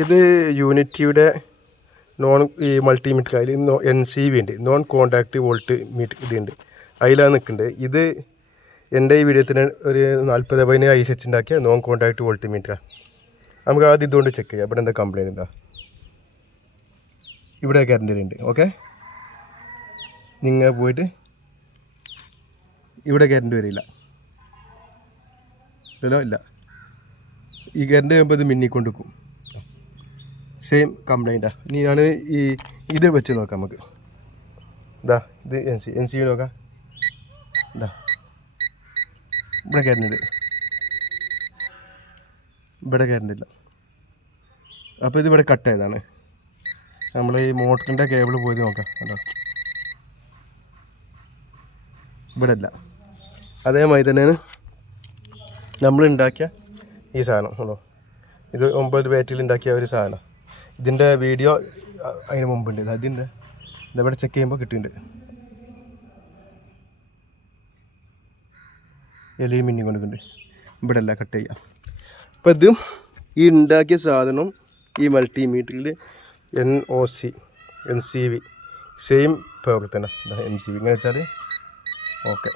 ഇത് യൂണിറ്റിയുടെ ഈ മൾട്ടിമീറ്റർ അതിൽ NCV ഉണ്ട്, നോൺ കോണ്ടാക്ട് വോൾട്ട് മീറ്റർ ഇതുണ്ട്, അതിലാണ് നിൽക്കുന്നത്. ഇത് എൻ്റെ ഈ വീഡിയോത്തിന് ഒരു 40/10 ISH ഉണ്ടാക്കിയ നോൺ കോണ്ടാക്ട് വോൾട്ട് മീറ്ററാണ്. നമുക്ക് ആദ്യം ഇതുകൊണ്ട് ചെക്ക് ചെയ്യാം ഇവിടെ എന്താ കംപ്ലയിൻ്റ് ഉണ്ടോ. ഇവിടെ കറണ്ട് ഉണ്ട്. ഓക്കെ, നിങ്ങൾ പോയിട്ട് ഇവിടെ കറണ്ട് വരില്ല, ഇല്ല, ഈ കറണ്ട് വരുമ്പോൾ ഇത് മിന്നിക്കൊണ്ടിരിക്കും. സെയിം കംപ്ലൈൻറ്റാണ്. ഇനി ഞാൻ ഇത് വെച്ച് നോക്കാം നമുക്ക്. ഇതാ ഇത് NCV നോക്കാം. ഇതാ ഇവിടെ കറണ്ട്, ഇവിടെ കറണ്ടില്ല. അപ്പോൾ ഇതിവിടെ കട്ടായതാണ്. നമ്മൾ ഈ മോട്ടറിൻ്റെ കേബിൾ പോയി നോക്കാം. കേട്ടോ, ഇവിടെ ഇല്ല. അതേമാതിരി തന്നെയാണ് നമ്മൾ ഉണ്ടാക്കിയ ഈ സാധനം. കേട്ടോ, ഇത് 9 ബാറ്ററിയിൽ ഉണ്ടാക്കിയ ഒരു സാധനം. ഇതിൻ്റെ വീഡിയോ അതിന് മുമ്പുണ്ട്. അതിൻ്റെ ഇതവിടെ ചെക്ക് ചെയ്യുമ്പോൾ കിട്ടുന്നുണ്ട്. എല്ലാം മിന്നി കൊണ്ടിട്ടുണ്ട്. ഇവിടെ അല്ല, കട്ട് ചെയ്യാം. അപ്പോൾ ഇത് ഈ ഉണ്ടാക്കിയ സാധനം ഈ മൾട്ടിമീറ്ററിൽ NCV സെയിം പ്രവർത്തനം. NCV എങ്ങനെ വെച്ചാൽ ഓക്കെ.